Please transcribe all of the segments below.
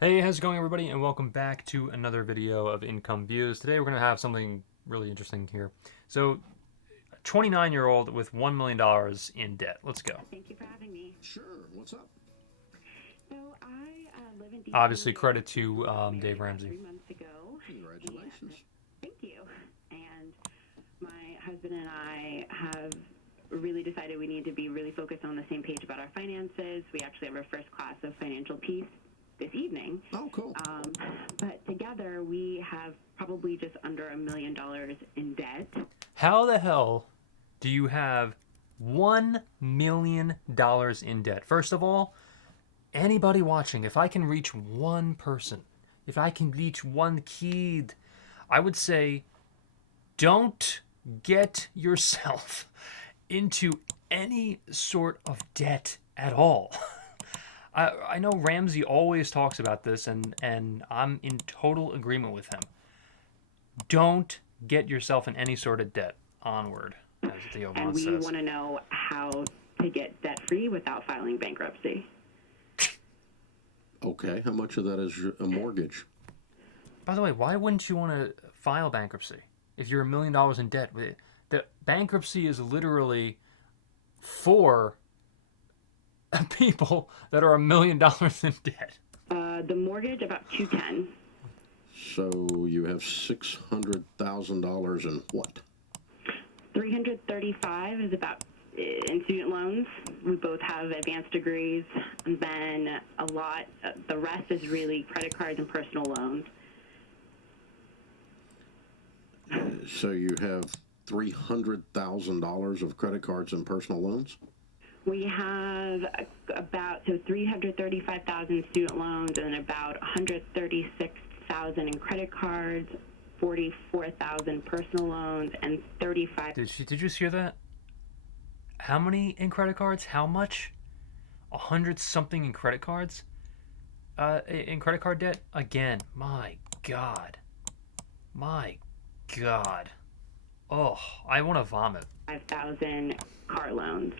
Hey, how's it going, everybody, and welcome back to another video of Income Views. Today we're going to have something really interesting here. So, a 29-year-old with $1 million in debt. Let's go. Thank you for having me. Sure. What's up? So I live in DC. Obviously, credit to Dave About Ramsey. 3 months ago. Congratulations. Thank you. And my husband and I have really decided we need to be really focused on the same page about our finances. We actually have our first class of financial peace this evening. Oh, cool. But together we have probably just under $1 million in debt. How the hell do you have $1 million in debt? First of all, anybody watching, if I can reach one person, if I can reach one kid, I would say don't get yourself into any sort of debt at all. I know Ramsey always talks about this, and I'm in total agreement with him. Don't get yourself in any sort of debt. Onward, as Theo And once we says. want to know how to get debt-free without filing bankruptcy. Okay. How much of that is a mortgage? By the way, why wouldn't you want to file bankruptcy if you're $1 million in debt? The bankruptcy is literally for people that are $1 million in debt. The mortgage, about 210. So you have $600,000 in what? 335 is about in student loans. We both have advanced degrees, and then the rest is really credit cards and personal loans. So you have $300,000 of credit cards and personal loans? We have about 335,000 student loans and about 136,000 in credit cards, 44,000 personal loans, and 35. Did you just hear that? How many in credit cards? How much? 100 something in credit cards? In credit card debt? Again, my God. My God. Oh, I want to vomit. 5,000 car loans.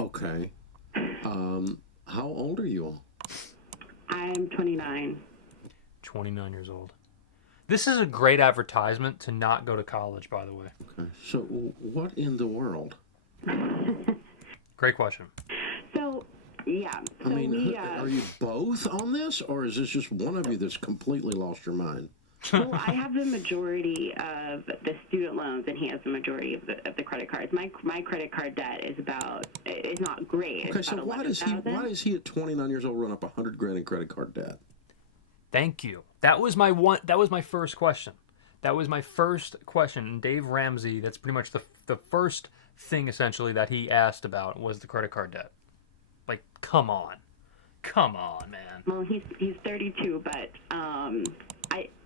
Okay. How old are you all? I'm 29. 29 years old. This is a great advertisement to not go to college, by the way. Okay. So what in the world? Great question. So, yeah. So I mean, are you both on this, or is this just one of you that's completely lost your mind? well, I have the majority of the student loans, and he has the majority of the credit cards. My credit card debt is not great. Okay, It's so about why does he at 29 years old run up 100 grand in credit card debt? Thank you. That was my first question. That was my first question. And Dave Ramsey, that's pretty much the first thing essentially that he asked about was the credit card debt. Like, come on. Come on, man. Well, he's 32, but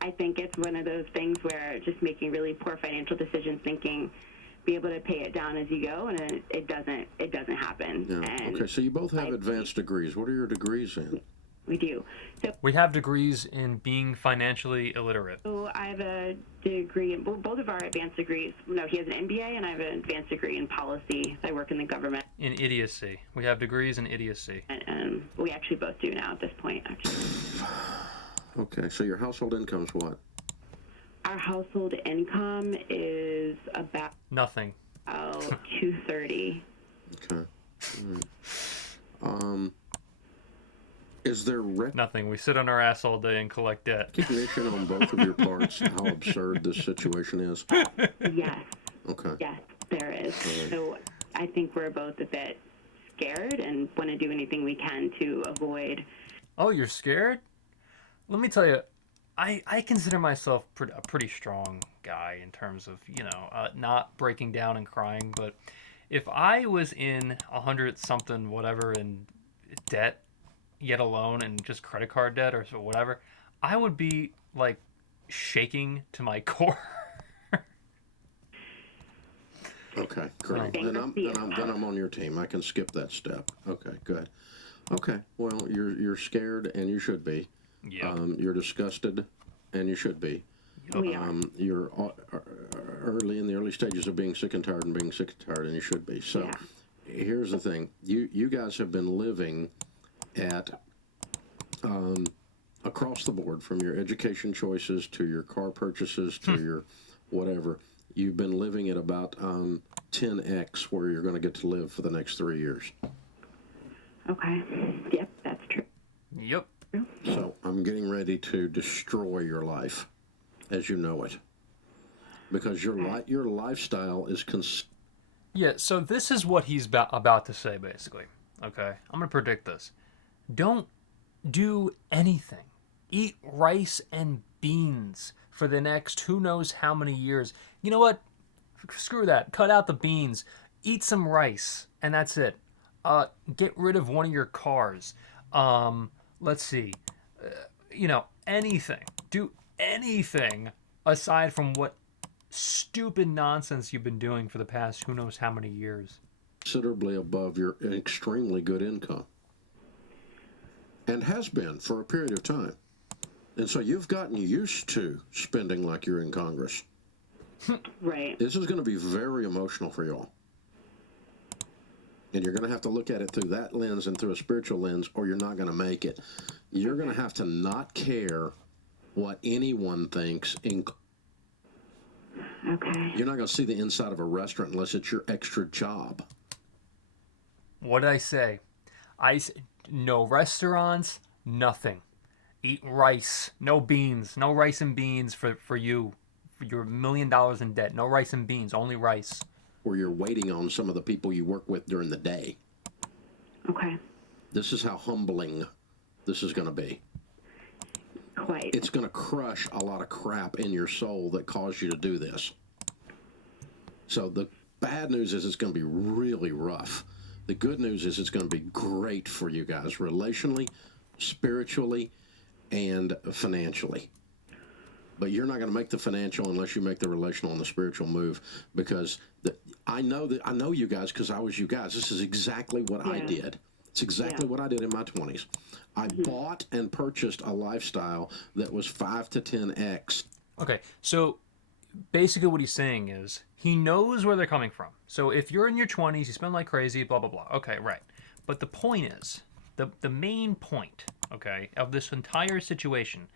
I think it's one of those things where just making really poor financial decisions, thinking be able to pay it down as you go, and then it doesn't happen. Yeah. And Okay, so you both have advanced degrees. What are your degrees in? we do. We have degrees in being financially illiterate. So I have a degree in both of our advanced degrees. No, he has an MBA, and I have an advanced degree in policy. I work in the government. In idiocy. We have degrees in idiocy. And we actually both do now at this point, actually. Okay, so your household income's what? Our household income is about Nothing. 230. Okay. All right. Is there Nothing. We sit on our ass all day and collect debt. recognition on both of your parts how absurd this situation is? Yes. Okay. Yes, there is. So I think we're both a bit scared and want to do anything we can to avoid. Oh, you're scared? Let me tell you, I consider myself a pretty strong guy in terms of, not breaking down and crying. But if I was in 100 something, whatever, in debt, yet alone, and just credit card debt or so whatever, I would be like shaking to my core. Okay, great. Then I'm on your team. I can skip that step. Okay, good. Okay, well, you're scared, and you should be. Yeah. You're disgusted, and you should be. We are. You're in the early stages of being sick and tired, and and you should be. So, Yeah. here's the thing: you guys have been living at across the board, from your education choices to your car purchases to your whatever, you've been living at about 10x where you're going to get to live for the next 3 years. Okay. Yep, that's true. Yep. So I'm getting ready to destroy your life as you know it, because your lifestyle is Yeah, so this is what he's about to say, basically. Okay? I'm going to predict this. Don't do anything. Eat rice and beans for the next who knows how many years. You know what? Screw that. Cut out the beans. Eat some rice, and that's it. Get rid of one of your cars. Let's see. Anything. Do anything aside from what stupid nonsense you've been doing for the past who knows how many years. considerably above your extremely good income, and has been for a period of time. And so you've gotten used to spending like you're in Congress. Right. This is going to be very emotional for y'all. And you're going to have to look at it through that lens and through a spiritual lens, or you're not going to make it. You're going to have to not care what anyone thinks. Okay. You're not going to see the inside of a restaurant unless it's your extra job. What did I say? No restaurants, nothing. Eat rice, no beans, no rice and beans for you. For your $1 million in debt, no rice and beans, only rice. Or you're waiting on some of the people you work with during the day. Okay. This is how humbling this is going to be. Quite. It's going to crush a lot of crap in your soul that caused you to do this. So the bad news is it's going to be really rough. The good news is it's going to be great for you guys relationally, spiritually, and financially. But you're not going to make the financial unless you make the relational and the spiritual move, because I know you guys because I was you guys. This is exactly what I did. It's exactly what I did in my 20s. I bought and purchased a lifestyle that was 5 to 10x. Okay, so basically what he's saying is he knows where they're coming from. So if you're in your 20s, you spend like crazy, blah, blah, blah. Okay, right. But the point is, the main point, okay, of this entire situation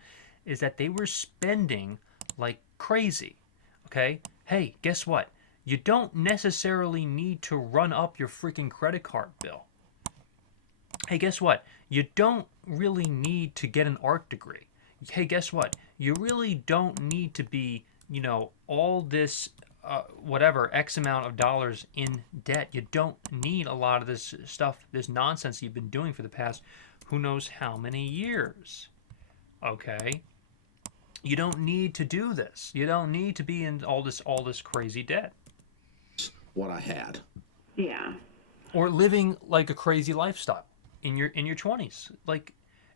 is that they were spending like crazy, okay? Hey, guess what? You don't necessarily need to run up your freaking credit card bill. Hey, guess what? You don't really need to get an art degree. Hey, guess what? You really don't need to be, all this, whatever, X amount of dollars in debt. You don't need a lot of this stuff, this nonsense you've been doing for the past who knows how many years. Okay? You don't need to do this. You don't need to be in all this crazy debt. What I had. Yeah. Or living like a crazy lifestyle in your 20s. Like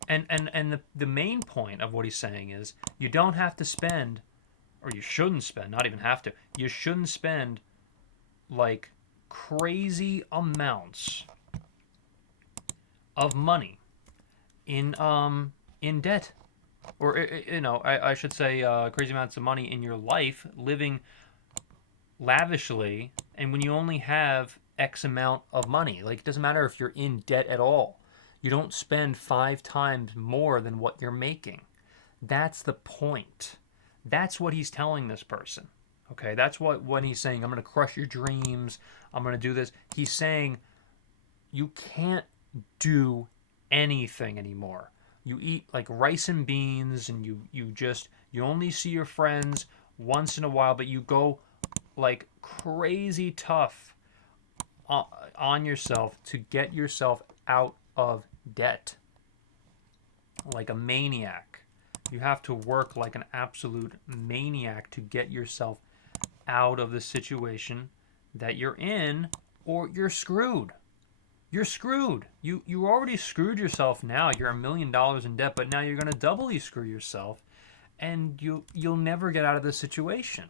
and the main point of what he's saying is you don't have to spend, or you shouldn't spend, not even have to. You shouldn't spend like crazy amounts of money in debt. Or, I should say crazy amounts of money in your life, living lavishly, and when you only have X amount of money. Like, it doesn't matter if you're in debt at all. You don't spend 5 times more than what you're making. That's the point. That's what he's telling this person. Okay, that's when he's saying, I'm going to crush your dreams, I'm going to do this. He's saying, you can't do anything anymore. You eat like rice and beans, and you only see your friends once in a while, but you go like crazy tough on yourself to get yourself out of debt. Like a maniac. You have to work like an absolute maniac to get yourself out of the situation that you're in, or you're screwed. You're screwed. You already screwed yourself now. You're $1 million in debt, but now you're going to doubly screw yourself, and you'll never get out of this situation.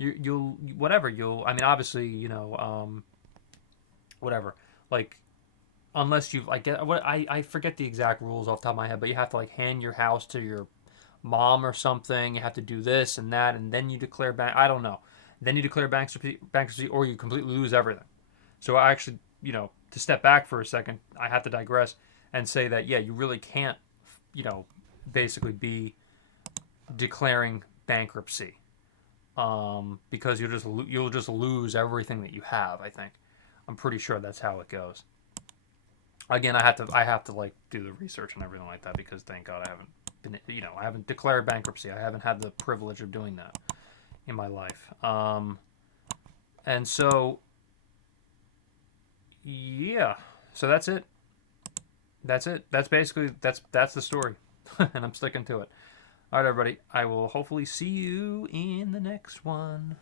Obviously, whatever. Like, unless I forget the exact rules off the top of my head, but you have to like hand your house to your mom or something. You have to do this and that, and then you declare I don't know. Then you declare bankruptcy, or you completely lose everything. So I actually, to step back for a second, I have to digress and say that, you really can't, basically be declaring bankruptcy, because you'll just lose everything that you have. I think I'm pretty sure that's how it goes. Again, I have to like do the research and everything like that, because thank God I haven't been, I haven't declared bankruptcy. I haven't had the privilege of doing that in my life. And so, yeah, so that's it. That's basically that's the story, and I'm sticking to it. All right, everybody. I will hopefully see you in the next one.